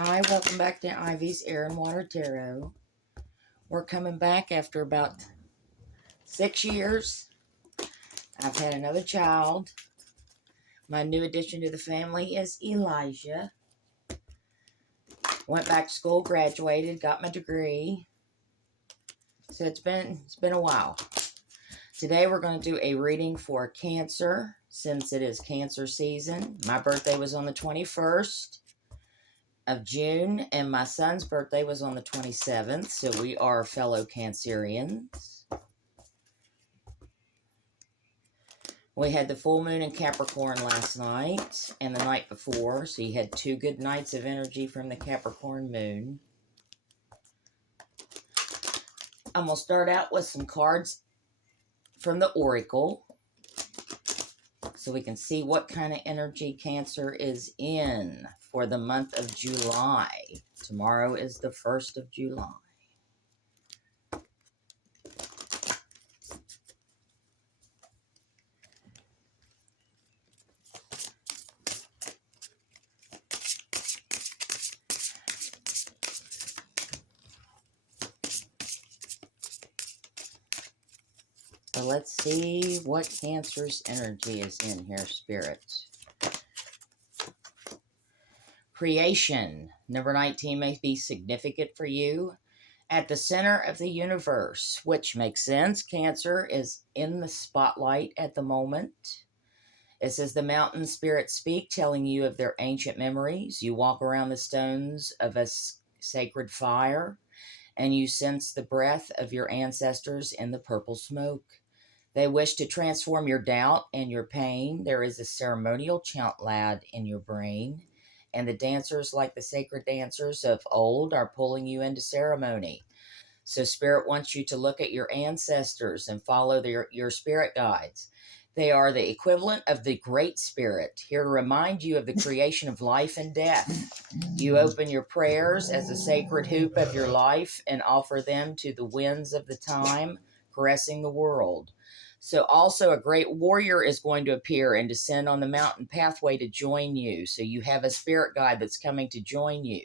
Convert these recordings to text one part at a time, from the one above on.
Hi, welcome back to Ivy's Air and Water Tarot. We're coming back after about 6 years. I've had another child. My new addition to the family is Elijah. Went back to school, graduated, got my degree. So it's been a while. Today we're going to do a reading for Cancer, since it is Cancer season. My birthday was on the 21st of June, and my son's birthday was on the 27th, so we are fellow Cancerians. We had the full moon in Capricorn last night and the night before, so you had 2 good nights of energy from the Capricorn moon. I'm going to start out with some cards from the Oracle so we can see what kind of energy Cancer is in for the month of July. Tomorrow is the 1st of July. So let's see what Cancer's energy is in here, Spirit. Creation. Number 19 may be significant for you. At the center of the universe, which makes sense. Cancer is in the spotlight at the moment. It says the mountain spirits speak, telling you of their ancient memories. You walk around the stones of a sacred fire, and you sense the breath of your ancestors in the purple smoke. They wish to transform your doubt and your pain. There is a ceremonial chant loud in your brain, and the dancers, like the sacred dancers of old, are pulling you into ceremony. So Spirit wants you to look at your ancestors and follow your spirit guides. They are the equivalent of the Great Spirit, here to remind you of the creation of life and death. You open your prayers as a sacred hoop of your life and offer them to the winds of the time, caressing the world. So also a great warrior is going to appear and descend on the mountain pathway to join you. So you have a spirit guide that's coming to join you.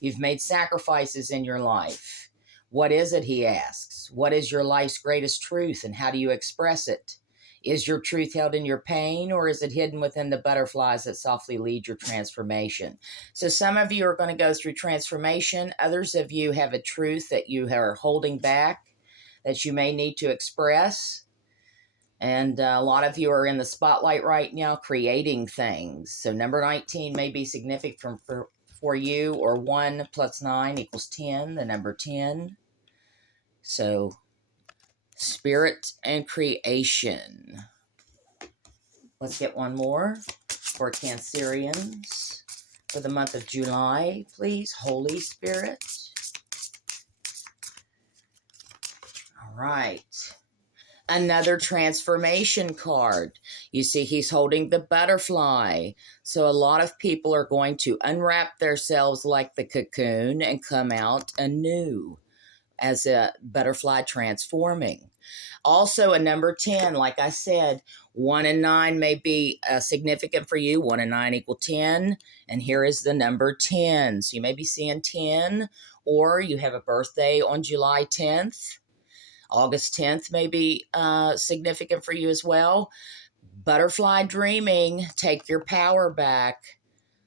You've made sacrifices in your life. What is it, he asks? What is your life's greatest truth, and how do you express it? Is your truth held in your pain, or is it hidden within the butterflies that softly lead your transformation? So some of you are going to go through transformation. Others of you have a truth that you are holding back, that you may need to express. And a lot of you are in the spotlight right now creating things. So number 19 may be significant for you, or 1 plus 9 equals 10, the number 10. So spirit and creation. Let's get one more for Cancerians for the month of July, please. Holy Spirit. All right. Another transformation card. You see, he's holding the butterfly. So a lot of people are going to unwrap themselves like the cocoon and come out anew as a butterfly transforming. Also, a number 10, like I said, 1 and 9 may be significant for you. 1 and 9 equal 10. And here is the number 10. So you may be seeing 10, or you have a birthday on July 10th. August 10th may be significant for you as well. Butterfly dreaming, take your power back.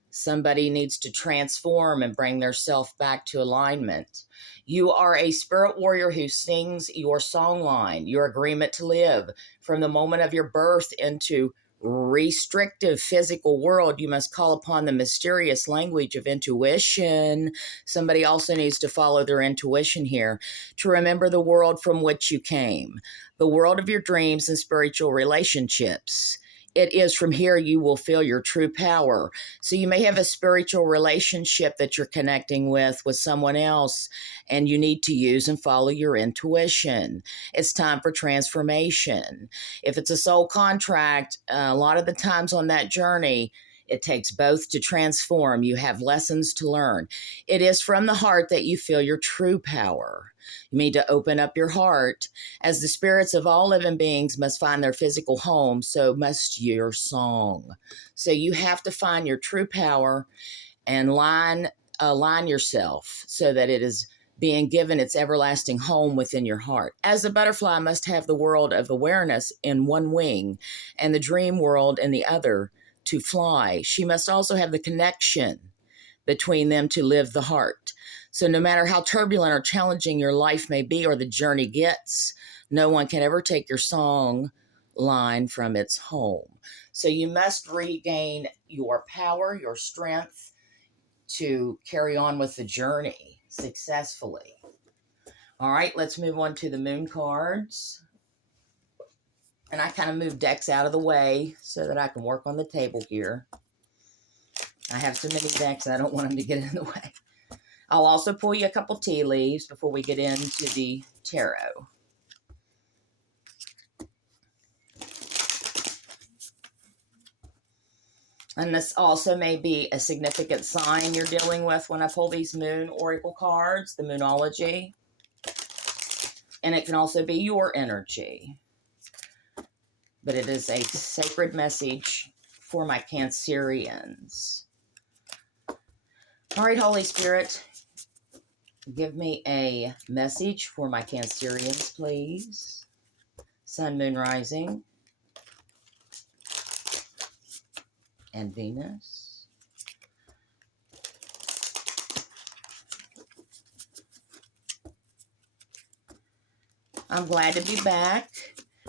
Somebody needs to transform and bring their self back to alignment. You are a spirit warrior who sings your song line, your agreement to live. From the moment of your birth into restrictive physical world, you must call upon the mysterious language of intuition. Somebody also needs to follow their intuition here, to remember the world from which you came, the world of your dreams and spiritual relationships. It is from here you will feel your true power. So you may have a spiritual relationship that you're connecting with someone else, and you need to use and follow your intuition. It's time for transformation. If it's a soul contract, a lot of the times on that journey, it takes both to transform. You have lessons to learn. It is from the heart that you feel your true power. You need to open up your heart. As the spirits of all living beings must find their physical home, so must your song. So you have to find your true power and line align yourself so that it is being given its everlasting home within your heart. As a butterfly must have the world of awareness in one wing and the dream world in the other to fly, she must also have the connection between them to live the heart. So no matter how turbulent or challenging your life may be or the journey gets, no one can ever take your song line from its home. So you must regain your power, your strength to carry on with the journey successfully. All right, let's move on to the moon cards. And I kind of moved decks out of the way so that I can work on the table here. I have so many decks, I don't want them to get in the way. I'll also pull you a couple tea leaves before we get into the tarot. And this also may be a significant sign you're dealing with when I pull these moon oracle cards, the moonology. And it can also be your energy. But it is a sacred message for my Cancerians. All right, Holy Spirit, give me a message for my Cancerians, please. Sun, Moon, Rising, and Venus. I'm glad to be back.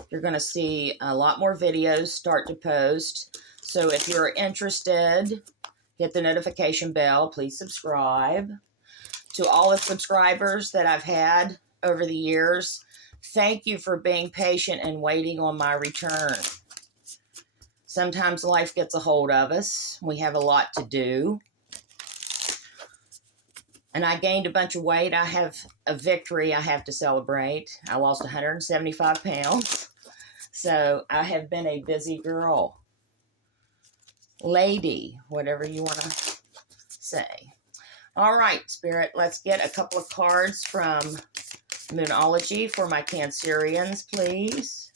You're going to see a lot more videos start to post. So if you're interested, hit the notification bell. Please subscribe. To all the subscribers that I've had over the years, thank you for being patient and waiting on my return. Sometimes life gets a hold of us. We have a lot to do. And I gained a bunch of weight. I have a victory I have to celebrate. I lost 175 pounds. So I have been a busy girl. Lady, whatever you want to say. All right, Spirit, let's get a couple of cards from Moonology for my Cancerians, please.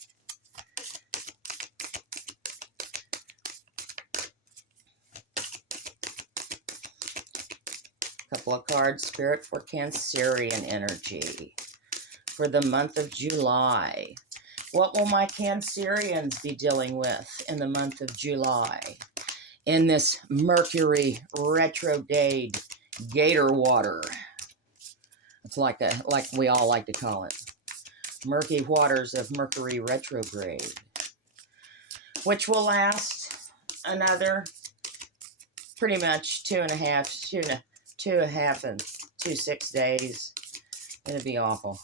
Couple of cards, Spirit, for Cancerian energy for the month of July. What will my Cancerians be dealing with in the month of July? In this Mercury retrograde gator water. It's like we all like to call it. Murky waters of Mercury retrograde. Which will last another pretty much 2.5 and 6 days. It'll be awful.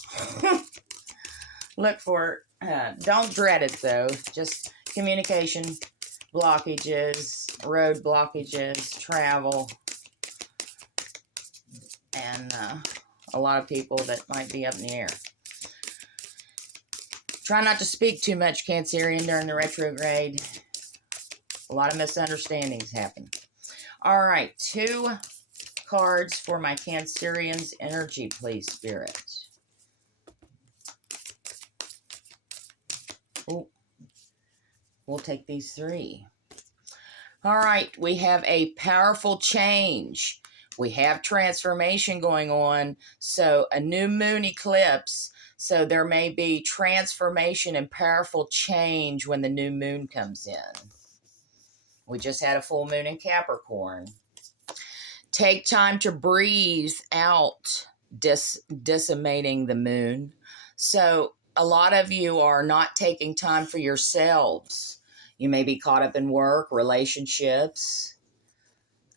Look for don't dread it though. Just communication blockages, road blockages, travel, and a lot of people that might be up in the air. Try not to speak too much, Cancerian, during the retrograde. A lot of misunderstandings happen. All right, 2 cards for my Cancerians' energy, please, Spirit. Oh, we'll take these 3. All right, we have a powerful change. We have transformation going on. So a new moon eclipse. So there may be transformation and powerful change when the new moon comes in. We just had a full moon in Capricorn. Take time to breathe out decimating the moon. So a lot of you are not taking time for yourselves. You may be caught up in work, relationships,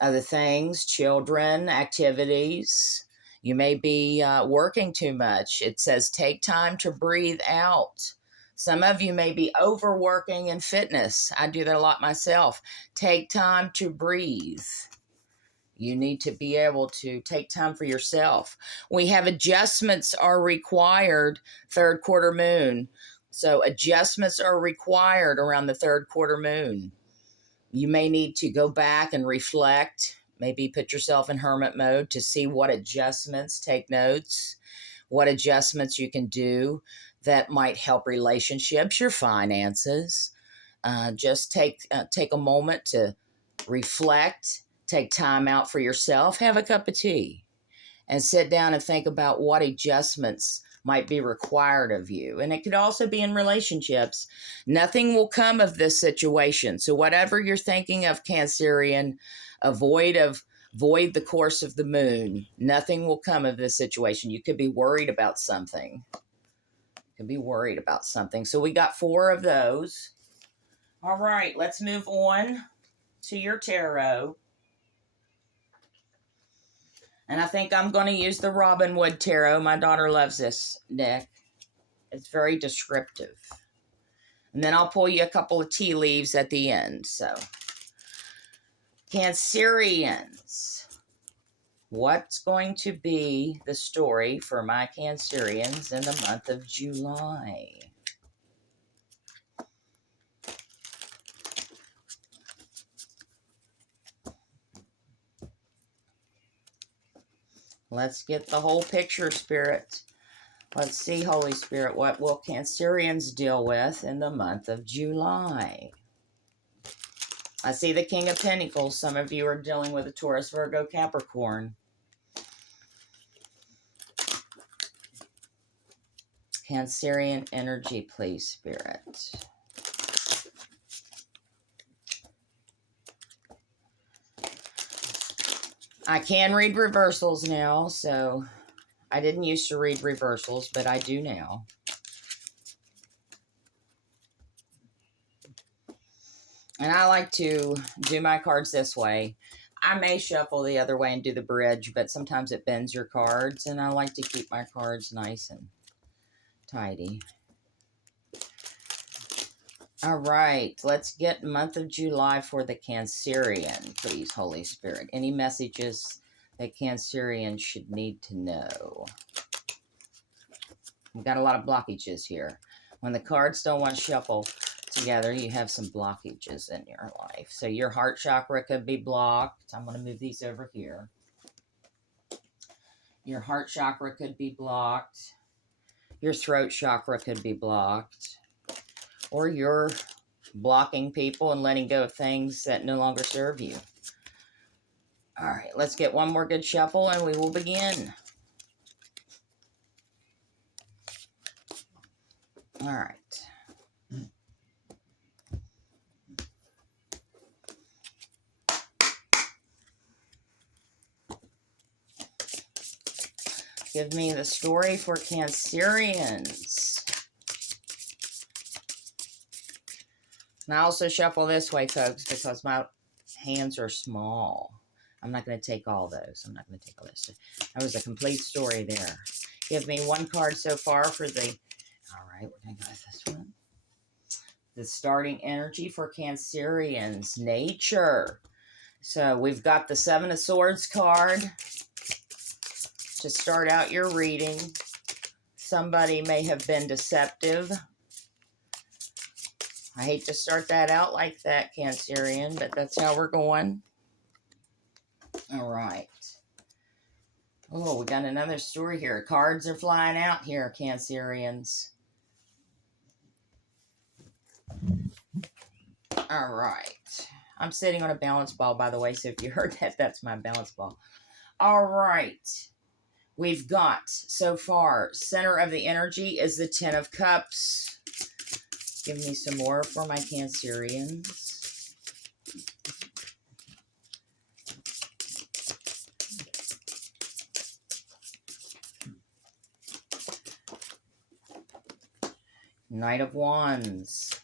other things, children, activities. You may be working too much. It says take time to breathe out. Some of you may be overworking in fitness. I do that a lot myself. Take time to breathe. You need to be able to take time for yourself. We have adjustments are required, 3rd quarter moon. So adjustments are required around the 3rd quarter moon. You may need to go back and reflect, maybe put yourself in hermit mode to see what adjustments, take notes, what adjustments you can do that might help relationships, your finances. Just take a moment to reflect take time out for yourself, have a cup of tea, and sit down and think about what adjustments might be required of you. And it could also be in relationships. Nothing will come of this situation. So whatever you're thinking of, Cancerian, avoid the course of the moon. Nothing will come of this situation. You could be worried about something. So we got 4 of those. All right, let's move on to your tarot. And I think I'm going to use the Robin Wood Tarot. My daughter loves this deck. It's very descriptive. And then I'll pull you a couple of tea leaves at the end. So, Cancerians. What's going to be the story for my Cancerians in the month of July? Let's get the whole picture, Spirit. Let's see, Holy Spirit, what will Cancerians deal with in the month of July? I see the King of Pentacles. Some of you are dealing with a Taurus, Virgo, Capricorn. Cancerian energy, please, Spirit. I can read reversals now, so I didn't used to read reversals, but I do now. And I like to do my cards this way. I may shuffle the other way and do the bridge, but sometimes it bends your cards, and I like to keep my cards nice and tidy. All right, let's get month of July for the Cancerian, please, Holy Spirit. Any messages that Cancerians should need to know? We've got a lot of blockages here. When the cards don't want to shuffle together, you have some blockages in your life. So your heart chakra could be blocked. I'm going to move these over here. Your heart chakra could be blocked. Your throat chakra could be blocked. Or you're blocking people and letting go of things that no longer serve you. All right, let's get one more good shuffle and we will begin. All right. Give me the story for Cancerians. And I also shuffle this way, folks, because my hands are small. I'm not going to take all those. I'm not going to take all this. That was a complete story there. Give me one card so far for the... All right, we're going to go with this one. The starting energy for Cancerians. Nature. So we've got the 7 of Swords card to start out your reading. Somebody may have been deceptive. I hate to start that out like that, Cancerian, but that's how we're going. All right. Oh, we got another story here. Cards are flying out here, Cancerians. All right. I'm sitting on a balance ball, by the way, so if you heard that, that's my balance ball. All right. We've got, so far, center of the energy is the 10 of Cups. Give me some more for my Cancerians. Knight of Wands.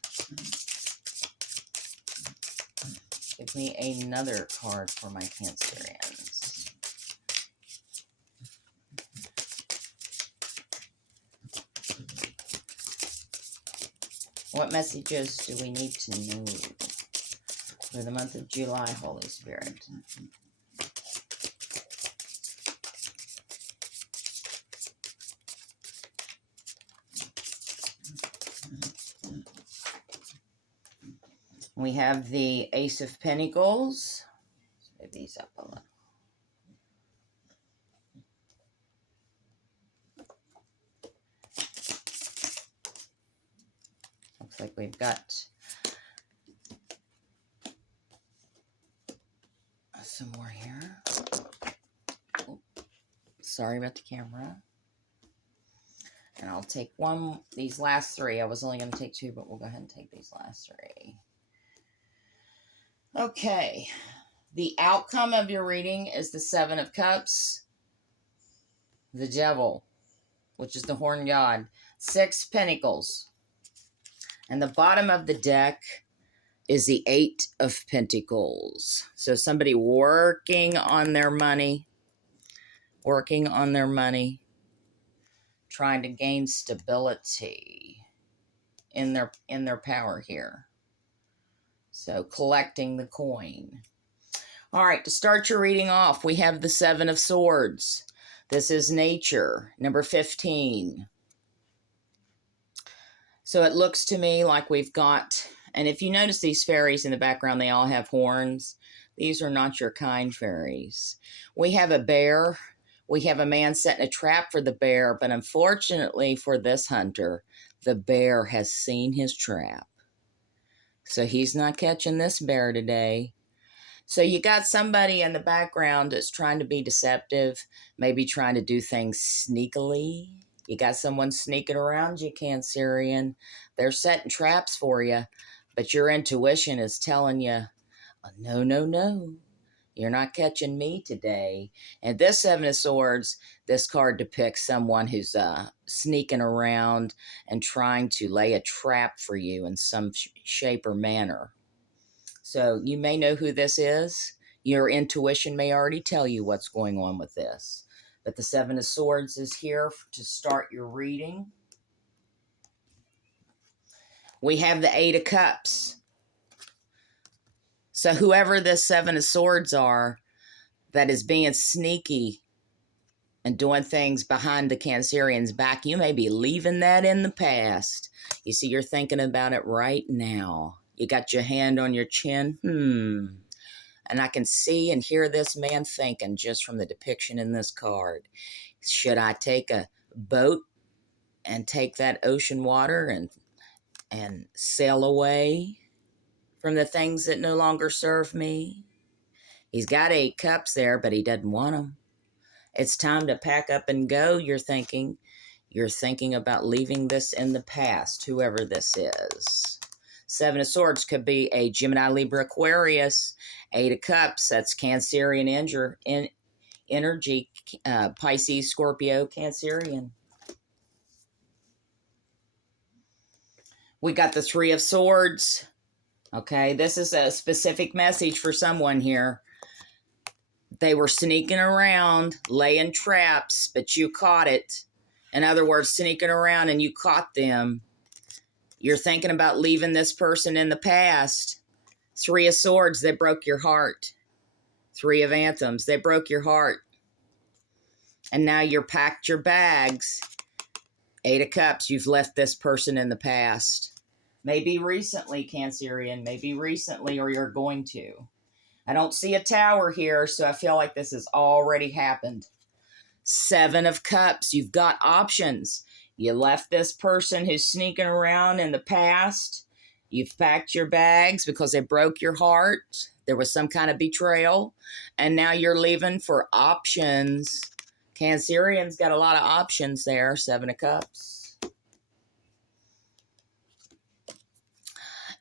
Give me another card for my Cancerians. What messages do we need to know for the month of July, Holy Spirit? We have the Ace of Pentacles. Let's move these up a little. Looks like we've got some more here. Oh, sorry about the camera. And I'll take these last three. I was only going to take two, but we'll go ahead and take these last three. Okay. The outcome of your reading is the Seven of Cups, the Devil, which is the Horn God, 6 Pentacles. And the bottom of the deck is the 8 of Pentacles. So somebody working on their money, trying to gain stability in their power here. So collecting the coin. All right, to start your reading off, we have the 7 of Swords. This is nature, number 15. So it looks to me like we've got, and if you notice these fairies in the background, they all have horns. These are not your kind fairies. We have a bear. We have a man setting a trap for the bear, but unfortunately for this hunter, the bear has seen his trap. So he's not catching this bear today. So you got somebody in the background that's trying to be deceptive, maybe trying to do things sneakily. You got someone sneaking around you, Cancerian. They're setting traps for you, but your intuition is telling you, no, no, no. You're not catching me today. And this 7 of Swords, this card depicts someone who's sneaking around and trying to lay a trap for you in some shape or manner. So you may know who this is. Your intuition may already tell you what's going on with this. But the 7 of Swords is here to start your reading. We have the 8 of Cups. So whoever this 7 of Swords are that is being sneaky and doing things behind the Cancerian's back, you may be leaving that in the past. You see, you're thinking about it right now. You got your hand on your chin. And I can see and hear this man thinking just from the depiction in this card. Should I take a boat and take that ocean water and sail away from the things that no longer serve me? He's got 8 cups there, but he doesn't want them. It's time to pack up and go, you're thinking. You're thinking about leaving this in the past, whoever this is. 7 of Swords could be a Gemini, Libra, Aquarius. 8 of Cups, that's Cancerian energy, Pisces, Scorpio, Cancerian. We got the 3 of Swords. Okay, this is a specific message for someone here. They were sneaking around, laying traps, but you caught it. In other words, sneaking around and you caught them. You're thinking about leaving this person in the past. 3 of Swords, they broke your heart. 3 of Anthems, they broke your heart. And now you're packed your bags. 8 of Cups, you've left this person in the past. Maybe recently, Cancerian, maybe recently, or you're going to. I don't see a tower here, so I feel like this has already happened. 7 of Cups, you've got options. You left this person who's sneaking around in the past. You've packed your bags because they broke your heart. There was some kind of betrayal. And now you're leaving for options. Cancerian's got a lot of options there. 7 of Cups.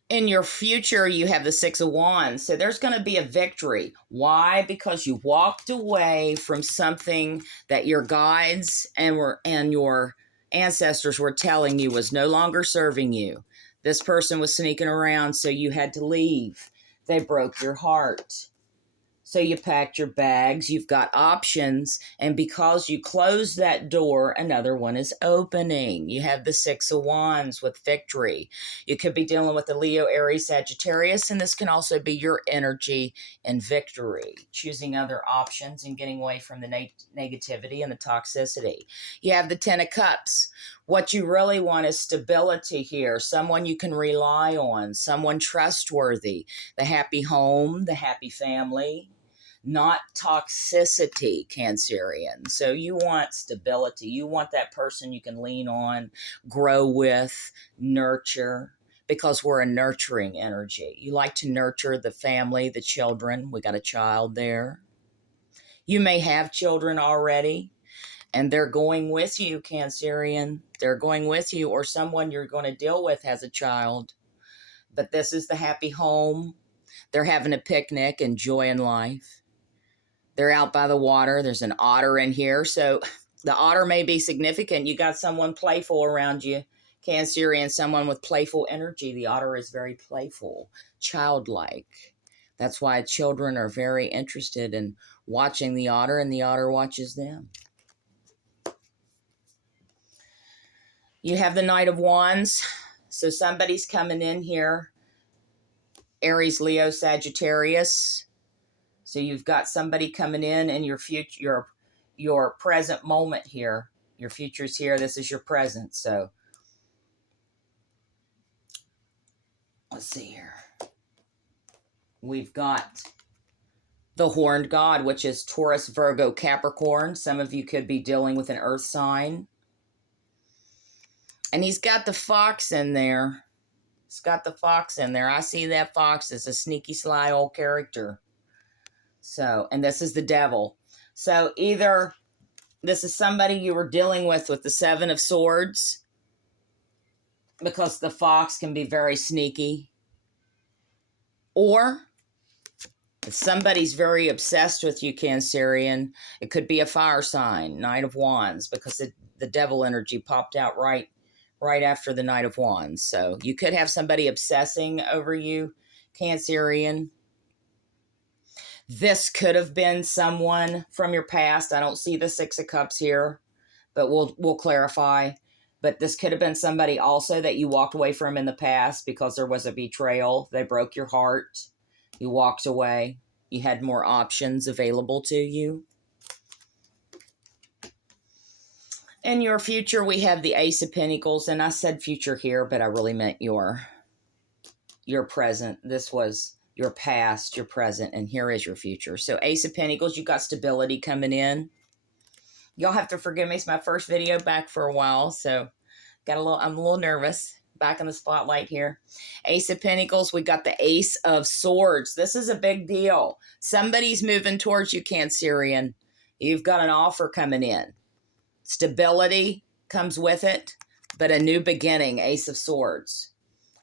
In your future, you have the 6 of Wands. So there's going to be a victory. Why? Because you walked away from something that your guides and your ancestors were telling you was no longer serving you. This person was sneaking around, so you had to leave. They broke your heart. So you packed your bags, you've got options, and because you closed that door, another one is opening. You have the 6 of Wands with victory. You could be dealing with the Leo, Aries, Sagittarius, and this can also be your energy and victory, choosing other options and getting away from the negativity and the toxicity. You have the 10 of Cups. What you really want is stability here, someone you can rely on, someone trustworthy, the happy home, the happy family. Not toxicity, Cancerian. So you want stability. You want that person you can lean on, grow with, nurture. because we're a nurturing energy. You like to nurture the family, the children. We got a child there. You may have children already, and they're going with you, Cancerian. They're going with you, or someone you're going to deal with has a child. But this is the happy home. They're having a picnic, enjoying life. They're out by the water. There's an otter in here. So the otter may be significant. You got someone playful around you, Cancerian, someone with playful energy. The otter is very playful, childlike. That's why children are very interested in watching the otter, and the otter watches them. You have the Knight of Wands. So somebody's coming in here. Aries, Leo, Sagittarius. So you've got somebody coming in your future, your present moment here. Your future's here. This is your present. So let's see here. We've got the Horned God, which is Taurus, Virgo, Capricorn. Some of you could be dealing with an earth sign. And he's got the fox in there. He's got the fox in there. I see that fox as a sneaky, sly old character. So, and this is the devil. So either this is somebody you were dealing with the Seven of Swords, because the fox can be very sneaky. Or if somebody's very obsessed with you, Cancerian, it could be a fire sign, Knight of Wands, because the devil energy popped out right after the Knight of Wands. So you could have somebody obsessing over you, Cancerian. This could have been someone from your past. I don't see the Six of Cups here, but we'll clarify. But this could have been somebody also that you walked away from in the past because there was a betrayal. They broke your heart. You walked away. You had more options available to you. In your future, we have the Ace of Pentacles. And I said future here, but I really meant your present. This was your past, your present, and here is your future. So Ace of Pentacles, you got stability coming in. Y'all have to forgive me. It's my first video back for a while, so I'm a little nervous. Back in the spotlight here. Ace of Pentacles, we got the Ace of Swords. This is a big deal. Somebody's moving towards you, Cancerian. You've got an offer coming in. Stability comes with it, but a new beginning, Ace of Swords.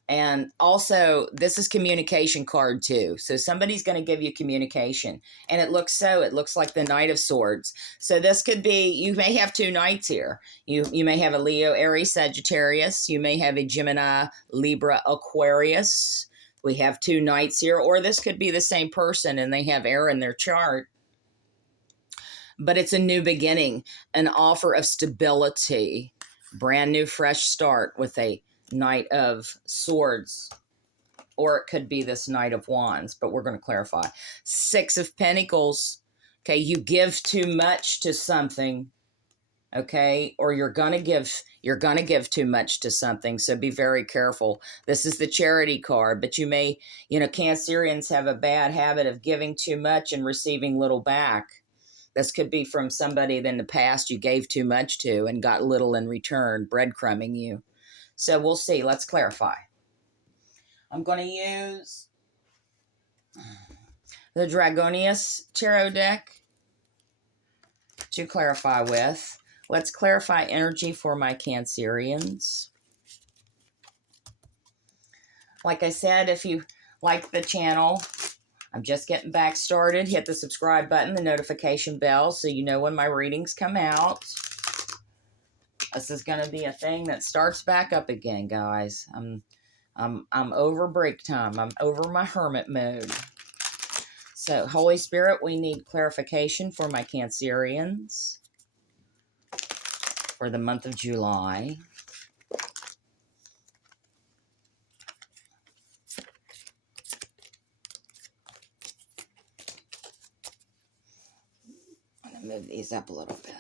And also, this is communication card too. So somebody's going to give you communication. And it looks like the Knight of Swords. So this could be, you may have two knights here. You may have a Leo, Aries, Sagittarius. You may have a Gemini, Libra, Aquarius. We have two knights here. Or this could be the same person and they have air in their chart. But it's a new beginning, an offer of stability, brand new, fresh start with a Knight of Swords, or it could be this Knight of Wands, but we're going to clarify. Six of Pentacles. Okay, you give too much to something, okay, or you're going to give too much to something, so be very careful. This is the Charity card, but you may, Cancerians have a bad habit of giving too much and receiving little back. This could be from somebody that in the past you gave too much to and got little in return, breadcrumbing you. So we'll see. Let's clarify. I'm going to use the Dragonius Tarot deck to clarify with. Let's clarify energy for my Cancerians. Like I said, if you like the channel, I'm just getting back started. Hit the subscribe button, the notification bell, so you know when my readings come out. This is going to be a thing that starts back up again, guys. I'm over break time. I'm over my hermit mode. So, Holy Spirit, we need clarification for my Cancerians for the month of July. I'm going to move these up a little bit.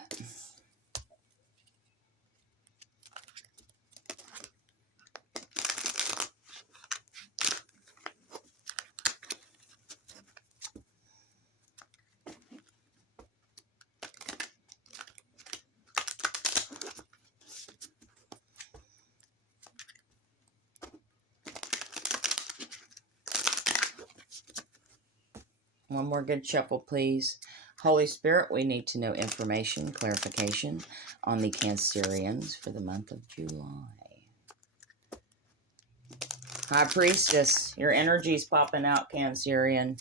One more good shuffle, please. Holy Spirit, we need to know information, clarification on the Cancerians for the month of July. High Priestess, your energy's popping out, Cancerian.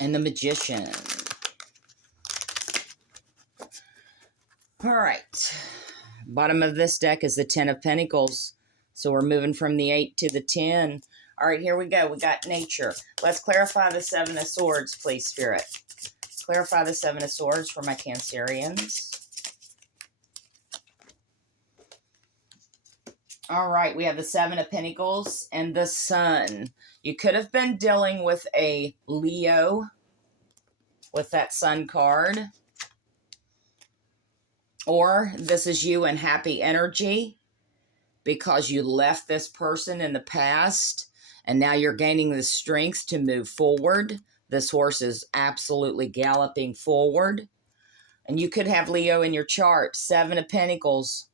And the Magician. All right. Bottom of this deck is the 10 of Pentacles. So we're moving from the 8 to the 10. All right, here we go. We got nature. Let's clarify the 7 of Swords, please, Spirit. Clarify the 7 of Swords for my Cancerians. All right, we have the 7 of Pentacles and the Sun. You could have been dealing with a Leo with that Sun card. Or this is you in happy energy because you left this person in the past and now you're gaining the strength to move forward. This horse is absolutely galloping forward. And you could have Leo in your chart. 7 of Pentacles.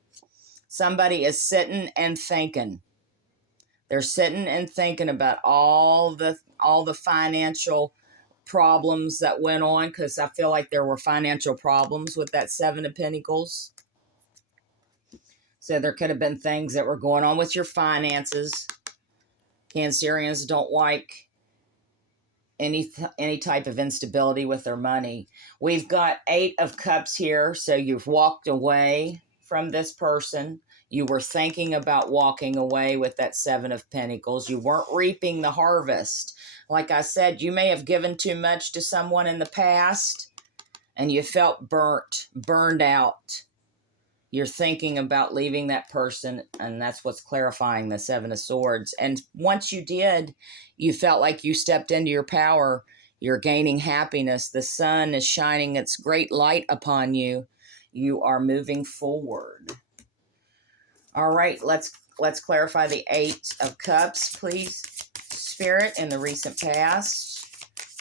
Somebody is sitting and thinking. They're sitting and thinking about all the financial problems that went on, because I feel like there were financial problems with that 7 of Pentacles. So there could have been things that were going on with your finances. Cancerians don't like any type of instability with their money. We've got 8 of Cups here. So you've walked away from this person. You were thinking about walking away with that 7 of Pentacles. You weren't reaping the harvest. Like I said, you may have given too much to someone in the past and you felt burned out. You're thinking about leaving that person, and that's what's clarifying the 7 of Swords. And once you did, you felt like you stepped into your power. You're gaining happiness. The sun is shining its great light upon you. You are moving forward. All right, let's clarify the 8 of Cups, please, Spirit, in the recent past.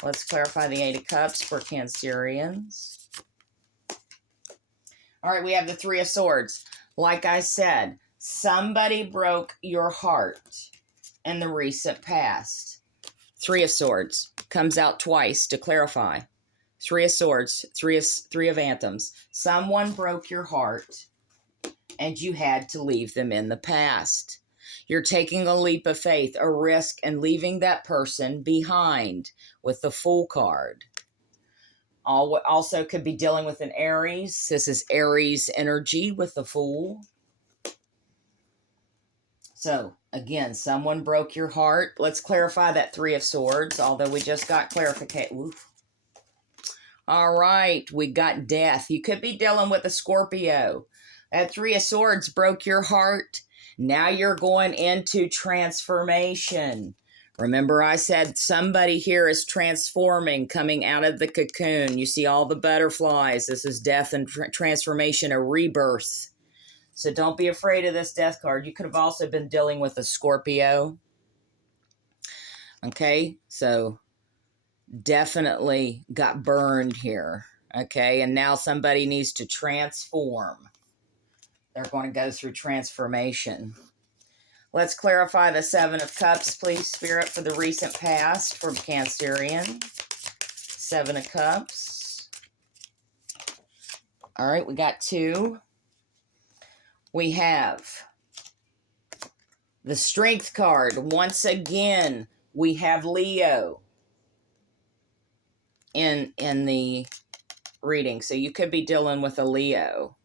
Let's clarify the 8 of Cups for Cancerians. All right, we have the 3 of Swords. Like I said, somebody broke your heart in the recent past. 3 of Swords comes out twice to clarify. 3 of Swords, 3 of Anthems. Someone broke your heart and you had to leave them in the past. You're taking a leap of faith, a risk, and leaving that person behind with the Fool card. Also could be dealing with an Aries. This is Aries energy with the Fool. So, again, someone broke your heart. Let's clarify that 3 of Swords, although we just got clarification. All right, we got Death. You could be dealing with a Scorpio. That 3 of Swords broke your heart. Now you're going into transformation. Remember I said somebody here is transforming, coming out of the cocoon. You see all the butterflies. This is death and transformation, a rebirth. So don't be afraid of this Death card. You could have also been dealing with a Scorpio. Okay, so definitely got burned here. Okay, and now somebody needs to transform. They're going to go through transformation. Let's clarify the 7 of Cups, please, Spirit, for the recent past for Cancerian. 7 of Cups. All right, we got 2. We have the Strength card. Once again, we have Leo in the reading. So you could be dealing with a Leo.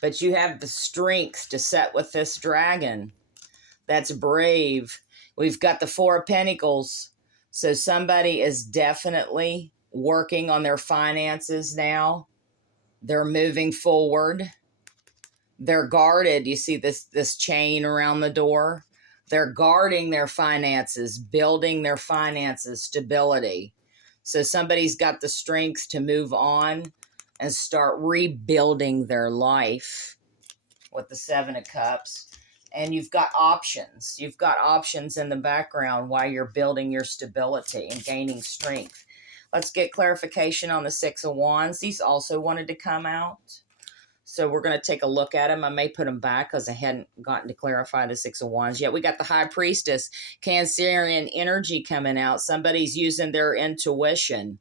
But you have the strength to set with this dragon. That's brave. We've got the 4 of Pentacles. So somebody is definitely working on their finances now. They're moving forward. They're guarded. You see this chain around the door? They're guarding their finances, building their finances, stability. So somebody's got the strength to move on and start rebuilding their life with the 7 of Cups. And you've got options. You've got options in the background while you're building your stability and gaining strength. Let's get clarification on the 6 of Wands. These also wanted to come out. So we're going to take a look at them. I may put them back because I hadn't gotten to clarify the Six of Wands yet. We got the High Priestess, Cancerian energy coming out. Somebody's using their intuition.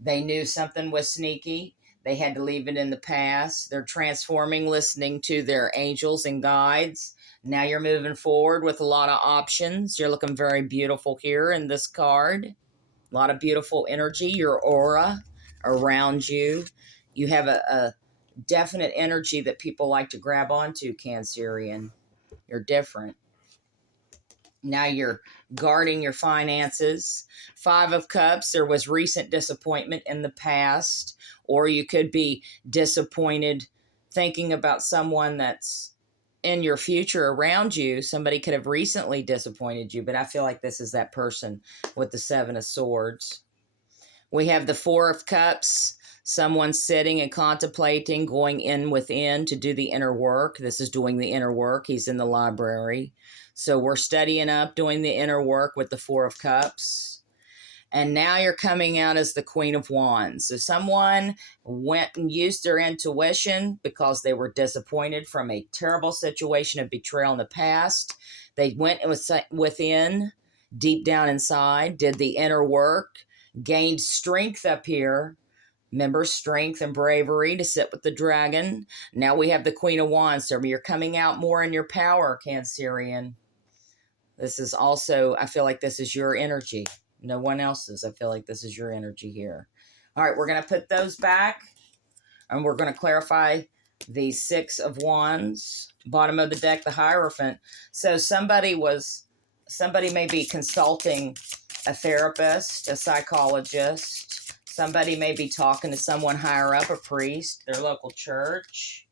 They knew something was sneaky. They had to leave it in the past. They're transforming, listening to their angels and guides. Now you're moving forward with a lot of options. You're looking very beautiful here in this card. A lot of beautiful energy, your aura around you. You have a definite energy that people like to grab onto, Cancerian. You're different. Now you're guarding your finances. Five of Cups, there was recent disappointment in the past, or you could be disappointed thinking about someone that's in your future around you. Somebody could have recently disappointed you, but I feel like this is that person with the Seven of Swords. We have the Four of Cups. Someone sitting and contemplating, going in within to do the inner work. This is doing the inner work. He's in the library. So we're studying up, doing the inner work with the Four of Cups. And now you're coming out as the Queen of Wands. So someone went and used their intuition because they were disappointed from a terrible situation of betrayal in the past. They went within, deep down inside, did the inner work, gained strength up here. Remember, strength and bravery to sit with the dragon. Now we have the Queen of Wands. So you're coming out more in your power, Cancerian. This is also, I feel like this is your energy. No one else's. I feel like this is your energy here. All right, we're going to put those back. And we're going to clarify the Six of Wands. Bottom of the deck, the Hierophant. So somebody may be consulting a therapist, a psychologist. Somebody may be talking to someone higher up, a priest, their local church,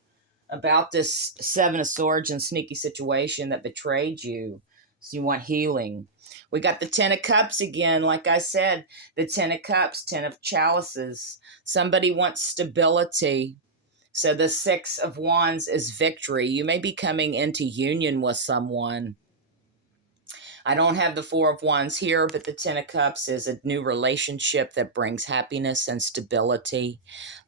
about this Seven of Swords and sneaky situation that betrayed you. So you want healing. We got the Ten of Cups again. Like I said, the Ten of Cups, Ten of Chalices. Somebody wants stability. So the Six of Wands is victory. You may be coming into union with someone. I don't have the Four of Wands here, but the Ten of Cups is a new relationship that brings happiness and stability,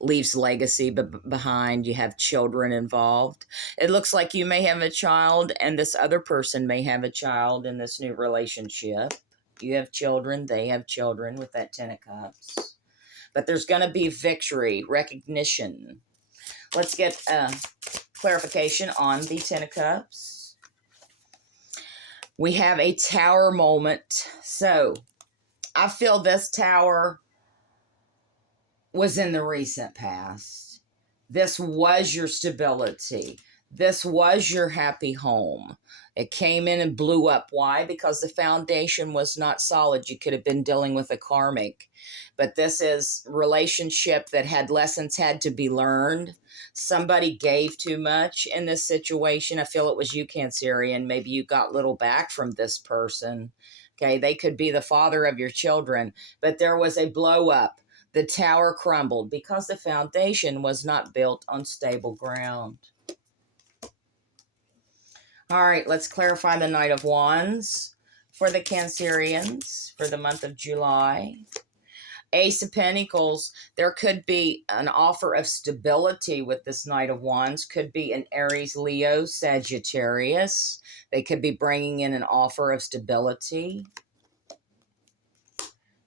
leaves legacy behind. You have children involved. It looks like you may have a child, and this other person may have a child in this new relationship. You have children, they have children with that Ten of Cups. But there's going to be victory, recognition. Let's get clarification on the Ten of Cups. We have a tower moment. So I feel this tower was in the recent past. This was your stability. This was your happy home. It came in and blew up. Why? Because the foundation was not solid. You could have been dealing with a karmic. But this is relationship that had lessons had to be learned. Somebody gave too much in this situation. I feel it was you, Cancerian. Maybe you got little back from this person. Okay, they could be the father of your children. But there was a blow up. The tower crumbled because the foundation was not built on stable ground. All right, let's clarify the Knight of Wands for the Cancerians for the month of July. Ace of Pentacles, there could be an offer of stability with this Knight of Wands. Could be an Aries, Leo, Sagittarius. They could be bringing in an offer of stability.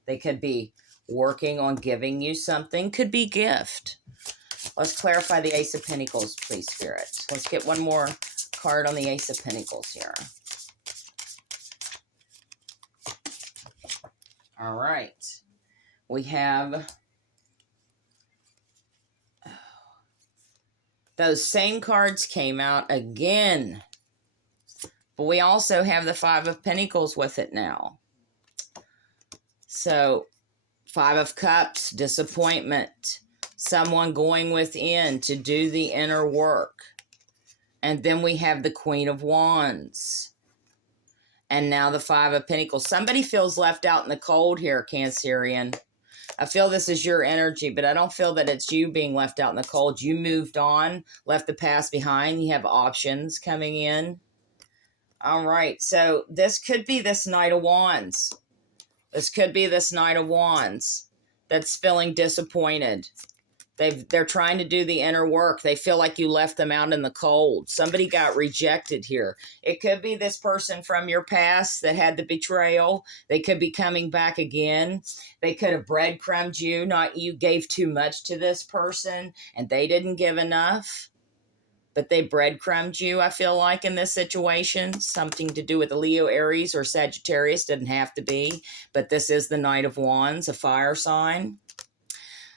They could be working on giving you something. Could be gift. Let's clarify the Ace of Pentacles, please, Spirit. Let's get one more card on the Ace of Pentacles here. All right. We have those same cards came out again. But we also have the Five of Pentacles with it now. So, Five of Cups, disappointment. Someone going within to do the inner work. And then we have the Queen of Wands. And now the Five of Pentacles. Somebody feels left out in the cold here, Cancerian. I feel this is your energy, but I don't feel that it's you being left out in the cold. You moved on, left the past behind. You have options coming in. All right. So this could be this Knight of Wands. This could be this Knight of Wands that's feeling disappointed. They're trying to do the inner work. They feel like you left them out in the cold. Somebody got rejected here. It could be this person from your past that had the betrayal. They could be coming back again. They could have breadcrumbed you. Not you gave too much to this person and they didn't give enough. But they breadcrumbed you, I feel like, in this situation. Something to do with the Leo, Aries, or Sagittarius. Doesn't have to be. But this is the Knight of Wands, a fire sign.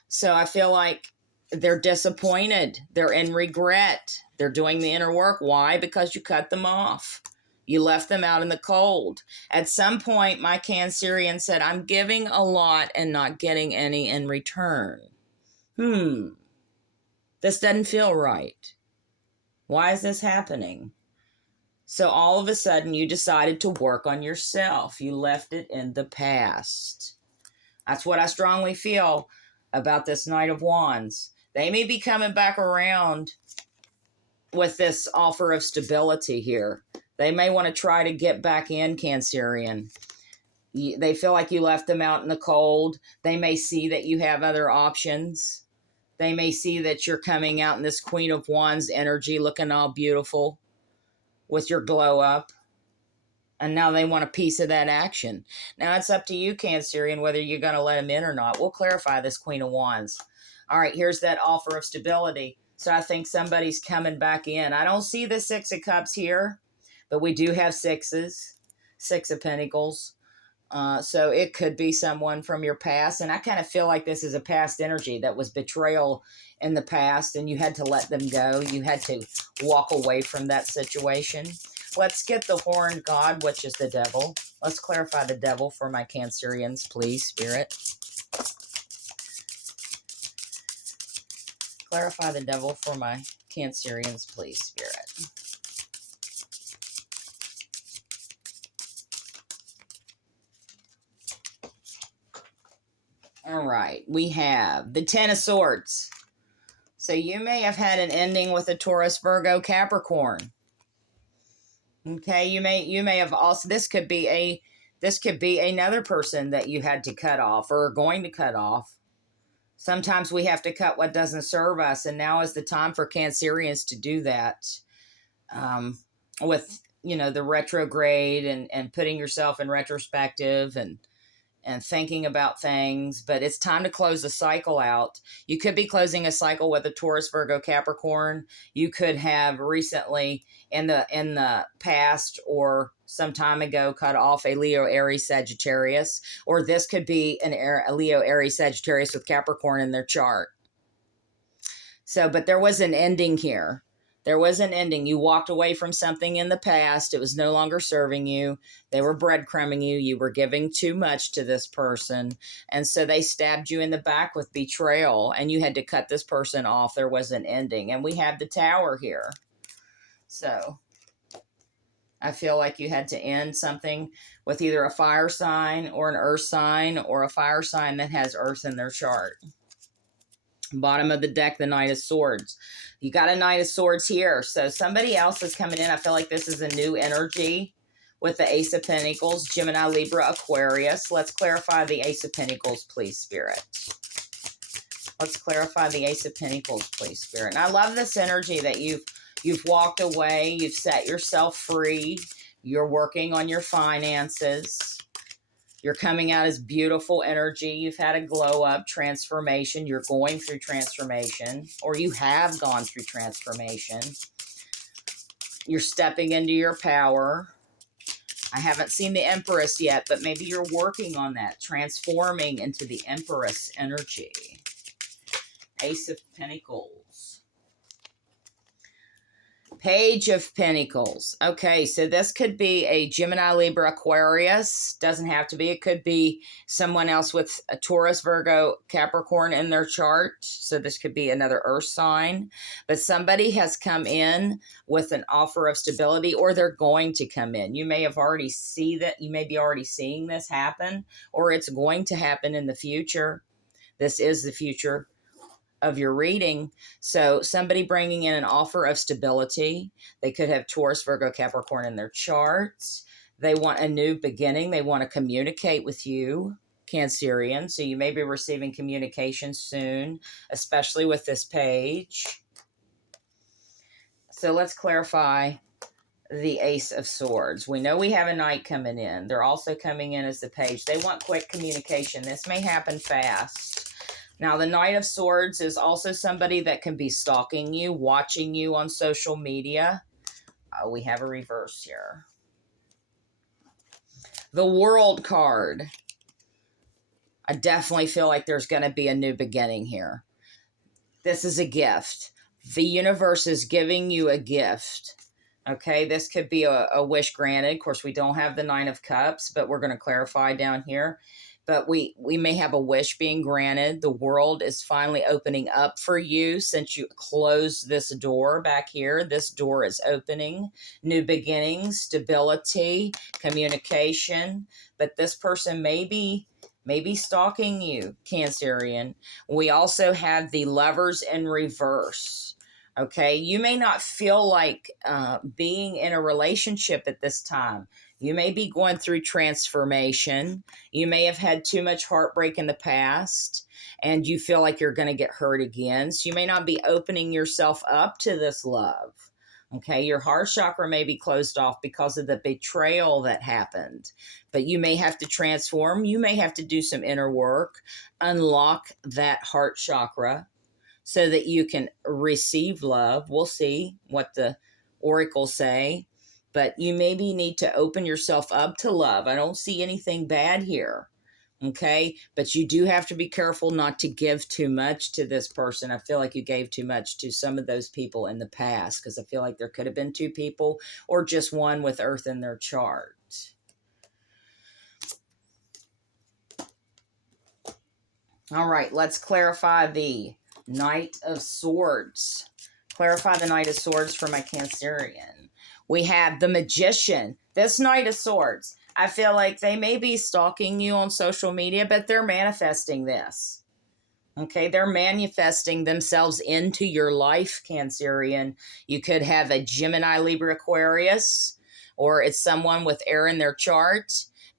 So I feel like they're disappointed. They're in regret. They're doing the inner work. Why? Because you cut them off. You left them out in the cold. At some point, my Cancerian said, I'm giving a lot and not getting any in return. This doesn't feel right. Why is this happening? So all of a sudden, you decided to work on yourself. You left it in the past. That's what I strongly feel about this Knight of Wands. They may be coming back around with this offer of stability here. They may want to try to get back in, Cancerian. They feel like you left them out in the cold. They may see that you have other options. They may see that you're coming out in this Queen of Wands energy, looking all beautiful with your glow up. And now they want a piece of that action. Now it's up to you, Cancerian, whether you're going to let them in or not. We'll clarify this Queen of Wands. All right, here's that offer of stability. So I think somebody's coming back in. I don't see the Six of Cups here, but we do have sixes, Six of Pentacles. So it could be someone from your past. And I kind of feel like this is a past energy that was betrayal in the past and you had to let them go. You had to walk away from that situation. Let's get the horned god, which is the devil. Let's clarify the devil for my Cancerians, please, Spirit. Clarify the devil for my Cancerians, please, Spirit. All right, we have the Ten of Swords. So you may have had an ending with a Taurus, Virgo, Capricorn. Okay, you may have also, this could be another person that you had to cut off or are going to cut off. Sometimes we have to cut what doesn't serve us, and now is the time for Cancerians to do that. With, the retrograde and putting yourself in retrospective and thinking about things, but it's time to close the cycle out. You could be closing a cycle with a Taurus, Virgo, Capricorn. You could have recently in the past or some time ago cut off a Leo, Aries, Sagittarius, or this could be a Leo, Aries, Sagittarius with Capricorn in their chart. So, but there was an ending here. There was an ending. You walked away from something in the past. It was no longer serving you. They were breadcrumbing you. You were giving too much to this person. And so they stabbed you in the back with betrayal and you had to cut this person off. There was an ending. And we have the Tower here. So I feel like you had to end something with either a fire sign or an earth sign or a fire sign that has earth in their chart. Bottom of the deck, the Knight of Swords. You got a Knight of Swords here. So somebody else is coming in. I feel like this is a new energy with the Ace of Pentacles, Gemini, Libra, Aquarius. Let's clarify the Ace of Pentacles, please, Spirit. Let's clarify the Ace of Pentacles, please, Spirit. And I love this energy that you've walked away. You've set yourself free. You're working on your finances. You're coming out as beautiful energy. You've had a glow up, transformation. You're going through transformation, or you have gone through transformation. You're stepping into your power. I haven't seen the Empress yet, but maybe you're working on that, transforming into the Empress energy. Ace of Pentacles. Page of Pentacles. Okay, so this could be a Gemini, Libra, Aquarius. Doesn't have to be. It could be someone else with a Taurus, Virgo, Capricorn in their chart. So this could be another earth sign. But somebody has come in with an offer of stability, or they're going to come in. You may have already see that. You may be already seeing this happen, or it's going to happen in the future. This is the future of your reading. So somebody bringing in an offer of stability. They could have Taurus, Virgo, Capricorn in their charts. They want a new beginning. They want to communicate with you, Cancerian. So you may be receiving communication soon, especially with this page. So let's clarify the Ace of Swords. We know we have a knight coming in. They're also coming in as the page. They want quick communication. This may happen fast. Now, the Knight of Swords is also somebody that can be stalking you, watching you on social media. We have a reverse here. The World card. I definitely feel like there's going to be a new beginning here. This is a gift. The universe is giving you a gift. Okay, this could be a wish granted. Of course, we don't have the Nine of Cups, but we're going to clarify down here. But we may have a wish being granted. The world is finally opening up for you since you closed this door back here. This door is opening. New beginnings, stability, communication. But this person may be stalking you, Cancerian. We also have the Lovers in reverse. Okay, you may not feel like being in a relationship at this time. You may be going through transformation. You may have had too much heartbreak in the past, and you feel like you're going to get hurt again. So you may not be opening yourself up to this love. Okay, your heart chakra may be closed off because of the betrayal that happened. But you may have to transform. You may have to do some inner work, unlock that heart chakra, so that you can receive love. We'll see what the oracles say. But you maybe need to open yourself up to love. I don't see anything bad here. Okay? But you do have to be careful not to give too much to this person. I feel like you gave too much to some of those people in the past, because I feel like there could have been two people or just one with Earth in their chart. All right, let's clarify the Knight of Swords. Clarify the Knight of Swords for my Cancerian. We have the Magician. This Knight of Swords, I feel like they may be stalking you on social media, but they're manifesting this. Okay, they're manifesting themselves into your life, Cancerian. You could have a Gemini, Libra, Aquarius, or it's someone with air in their chart,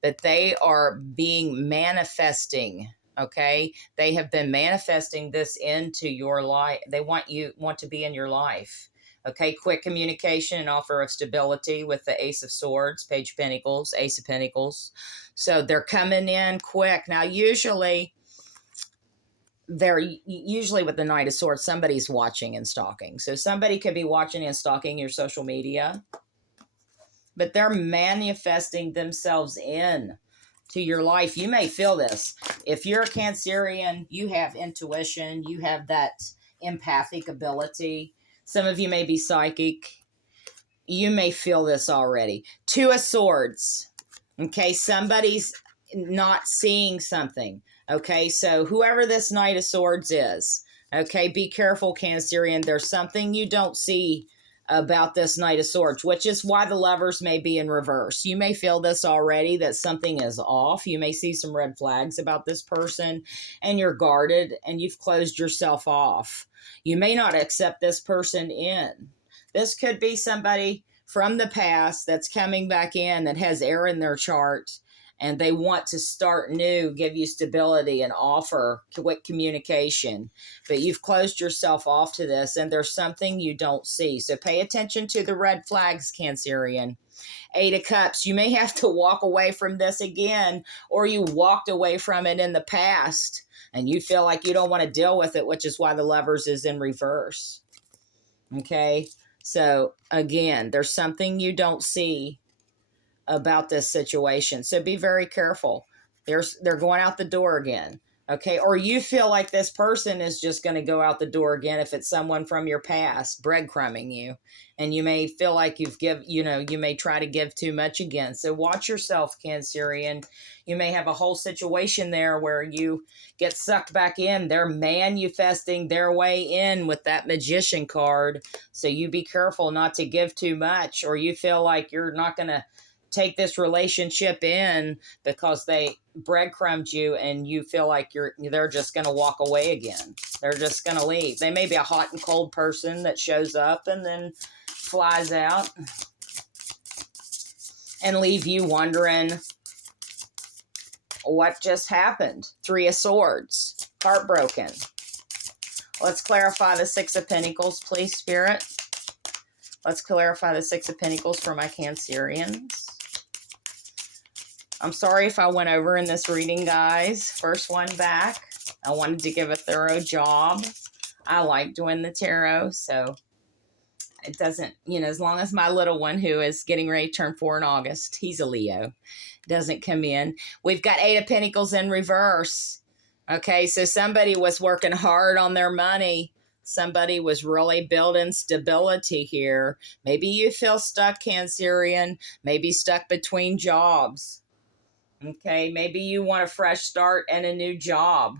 but they are being manifesting. Okay, they have been manifesting this into your life. They want to be in your life. Okay, quick communication and offer of stability with the Ace of Swords, Page of Pentacles, Ace of Pentacles. So they're coming in quick. Now, usually with the Knight of Swords, somebody's watching and stalking. So somebody could be watching and stalking your social media, but they're manifesting themselves in to your life. You may feel this. If you're a Cancerian, you have intuition, you have that empathic ability. Some of you may be psychic. You may feel this already. Two of Swords. Okay, somebody's not seeing something. Okay, so whoever this Knight of Swords is, okay, be careful, Cancerian. There's something you don't see about this Knight of Swords, which is why the Lovers may be in reverse. You may feel this already, that something is off. You may see some red flags about this person, and you're guarded, and you've closed yourself off. You may not accept this person in. This could be somebody from the past that's coming back in that has air in their chart, and they want to start new, give you stability, and offer quick communication. But you've closed yourself off to this, and there's something you don't see. So pay attention to the red flags, Cancerian. Eight of Cups. You may have to walk away from this again, or you walked away from it in the past, and you feel like you don't want to deal with it, which is why the Lovers is in reverse. Okay? So, again, there's something you don't see about this situation. So be very careful. They're going out the door again. Okay. Or you feel like this person is just going to go out the door again if it's someone from your past breadcrumbing you. And you may feel like you may try to give too much again. So watch yourself, Cancerian. You may have a whole situation there where you get sucked back in. They're manifesting their way in with that Magician card. So you be careful not to give too much, or you feel like you're not going to take this relationship in because they breadcrumbed you, and you feel like they're just going to walk away again. They're just going to leave. They may be a hot and cold person that shows up and then flies out and leave you wondering What just happened? Three of Swords. Heartbroken. Let's clarify the Six of Pentacles, please, Spirit. Let's clarify the Six of Pentacles for my Cancerians. I'm sorry if I went over in this reading, guys. First one back. I wanted to give a thorough job. I like doing the tarot, so it doesn't, as long as my little one, who is getting ready to turn 4 in August, he's a Leo, doesn't come in. We've got Eight of Pentacles in reverse. Okay, so somebody was working hard on their money. Somebody was really building stability here. Maybe you feel stuck, Cancerian. Maybe stuck between jobs. Okay, maybe you want a fresh start and a new job.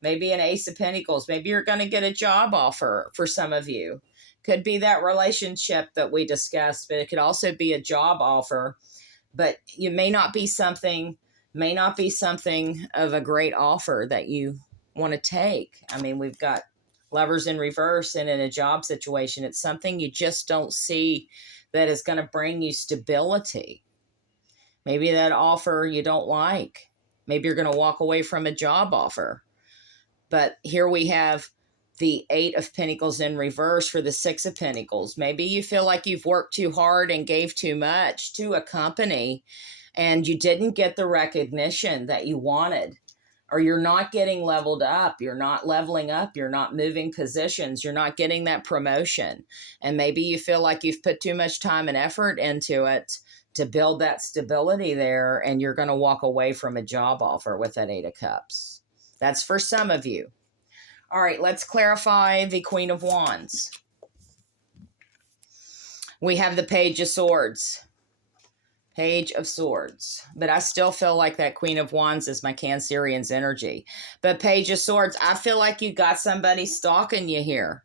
Maybe an Ace of Pentacles. Maybe you're going to get a job offer for some of you. Could be that relationship that we discussed, but it could also be a job offer. But you may not be something of a great offer that you want to take. I mean, we've got Lovers in reverse, and in a job situation, it's something you just don't see that is going to bring you stability. Maybe that offer you don't like. Maybe you're going to walk away from a job offer. But here we have the Eight of Pentacles in reverse for the Six of Pentacles. Maybe you feel like you've worked too hard and gave too much to a company, and you didn't get the recognition that you wanted. Or you're not getting leveled up, you're not leveling up, you're not moving positions, you're not getting that promotion. And maybe you feel like you've put too much time and effort into it to build that stability there, and you're going to walk away from a job offer with that Eight of Cups. That's for some of you. All right, let's clarify the Queen of Wands. We have the Page of Swords. Page of Swords. But I still feel like that Queen of Wands is my Cancerian's energy. But Page of Swords, I feel like you got somebody stalking you here.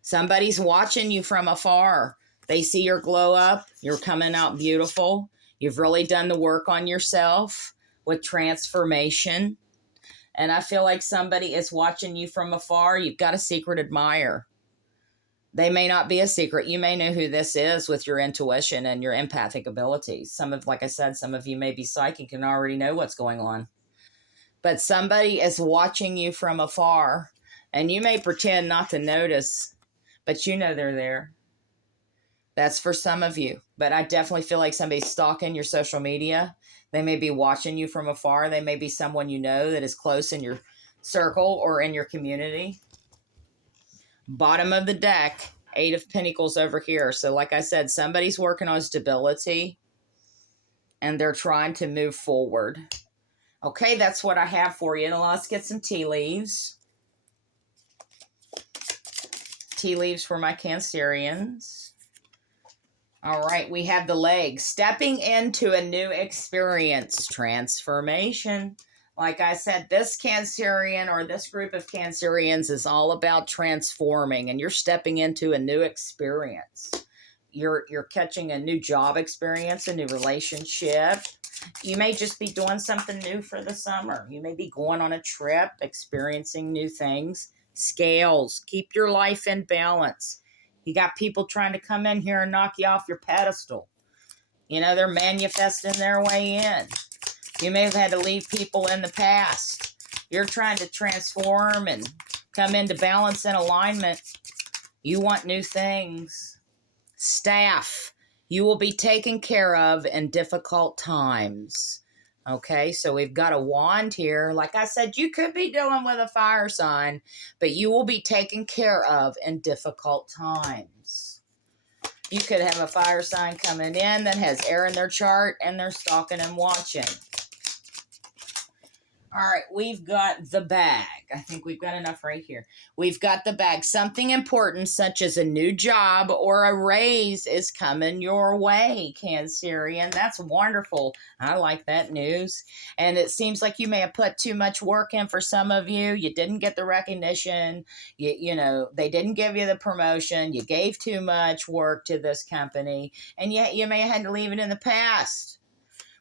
Somebody's watching you from afar. They see your glow up. You're coming out beautiful. You've really done the work on yourself with transformation. And I feel like somebody is watching you from afar. You've got a secret admirer. They may not be a secret. You may know who this is with your intuition and your empathic abilities. Like I said, some of you may be psychic and already know what's going on. But somebody is watching you from afar, and you may pretend not to notice, but you know they're there. That's for some of you. But I definitely feel like somebody's stalking your social media. They may be watching you from afar. They may be someone you know that is close in your circle or in your community. Bottom of the deck, Eight of Pentacles over here. So like I said, somebody's working on stability and they're trying to move forward. Okay, that's what I have for you. Now let's get some tea leaves. Tea leaves for my Cancerians. All right, we have the legs. Stepping into a new experience. Transformation. Like I said, this Cancerian or this group of Cancerians is all about transforming, and you're stepping into a new experience. You're catching a new job experience, a new relationship. You may just be doing something new for the summer. You may be going on a trip, experiencing new things. Scales. Keep your life in balance. You got people trying to come in here and knock you off your pedestal. They're manifesting their way in. You may have had to leave people in the past. You're trying to transform and come into balance and alignment. You want new things. Staff. You will be taken care of in difficult times. Okay, so we've got a wand here. Like I said, you could be dealing with a fire sign, but you will be taken care of in difficult times. You could have a fire sign coming in that has air in their chart and they're stalking and watching. All right, we've got the bag. I think we've got enough right here. We've got the bag. Something important such as a new job or a raise is coming your way, Cancerian. That's wonderful. I like that news. And it seems like you may have put too much work in for some of you. You didn't get the recognition. They didn't give you the promotion. You gave too much work to this company. And yet you may have had to leave it in the past.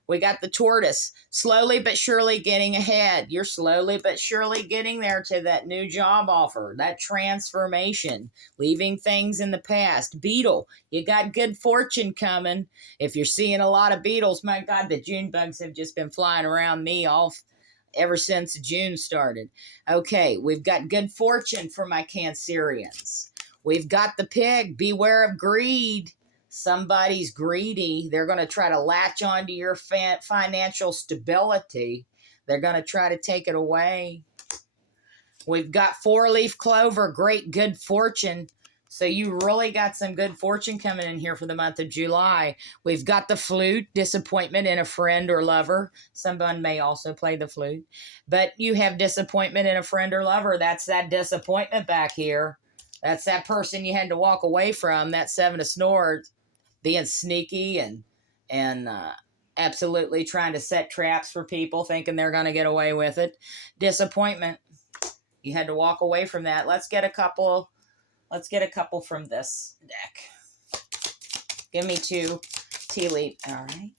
We got the tortoise, slowly but surely getting ahead. You're slowly but surely getting there to that new job offer, that transformation, leaving things in the past. Beetle, you got good fortune coming. If you're seeing a lot of beetles, my God, the June bugs have just been flying around me all ever since June started. Okay, we've got good fortune for my Cancerians. We've got the pig, beware of greed. Somebody's greedy. They're going to try to latch onto your financial stability. They're going to try to take it away. We've got four-leaf clover, great good fortune. So you really got some good fortune coming in here for the month of July. We've got the flute, disappointment in a friend or lover. Someone may also play the flute. But you have disappointment in a friend or lover. That's that disappointment back here. That's that person you had to walk away from, that Seven of Swords, being sneaky and absolutely trying to set traps for people, thinking they're going to get away with it. Disappointment. You had to walk away from that. Let's get a couple from this deck. Give me 2 tea leaf. All right.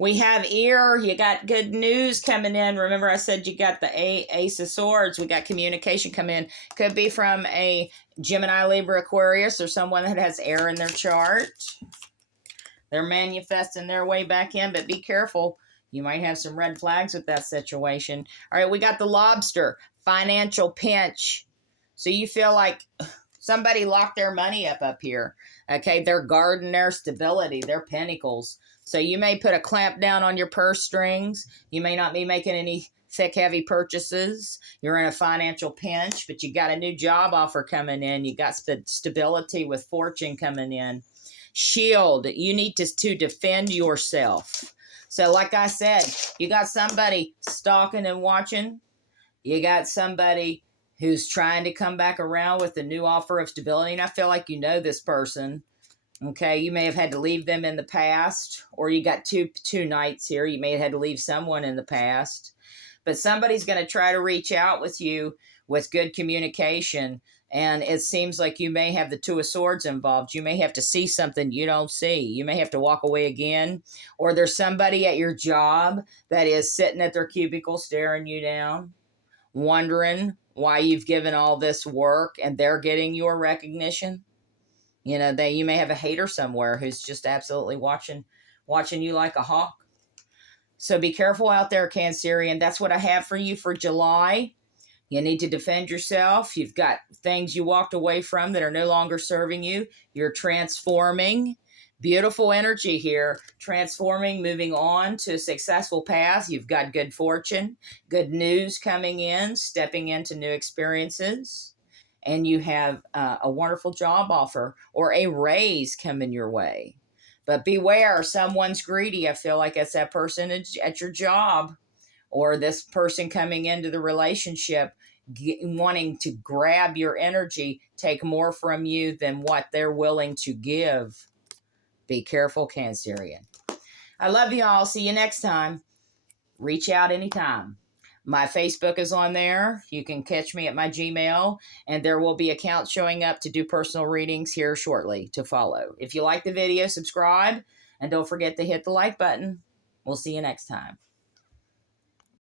We have ear. You got good news coming in. Remember I said you got the Ace of Swords. We got communication coming in. Could be from a Gemini, Libra, Aquarius, or someone that has air in their chart. They're manifesting their way back in, but be careful. You might have some red flags with that situation. All right, we got the lobster. Financial pinch. So you feel like somebody locked their money up here. Okay, they're guarding their stability, their pinnacles. So you may put a clamp down on your purse strings. You may not be making any thick, heavy purchases. You're in a financial pinch, but you got a new job offer coming in. You got stability with fortune coming in. Shield, you need to defend yourself. So like I said, you got somebody stalking and watching. You got somebody who's trying to come back around with a new offer of stability. And I feel like you know this person. Okay, you may have had to leave them in the past, or you got two knights here. You may have had to leave someone in the past. But somebody's going to try to reach out with you with good communication. And it seems like you may have the Two of Swords involved. You may have to see something you don't see. You may have to walk away again. Or there's somebody at your job that is sitting at their cubicle staring you down, wondering why you've given all this work and they're getting your recognition. You know, you may have a hater somewhere who's just absolutely watching you like a hawk. So be careful out there, Cancerian. That's what I have for you for July. You need to defend yourself. You've got things you walked away from that are no longer serving you. You're transforming. Beautiful energy here. Transforming, moving on to a successful path. You've got good fortune, good news coming in, stepping into new experiences. And you have a wonderful job offer or a raise coming your way. But beware, someone's greedy. I feel like it's that person at your job or this person coming into the relationship wanting to grab your energy, take more from you than what they're willing to give. Be careful, Cancerian. I love you all. See you next time. Reach out anytime. My Facebook is on there. You can catch me at my Gmail, and there will be accounts showing up to do personal readings here shortly to follow. If you like the video, subscribe, and don't forget to hit the like button. We'll see you next time.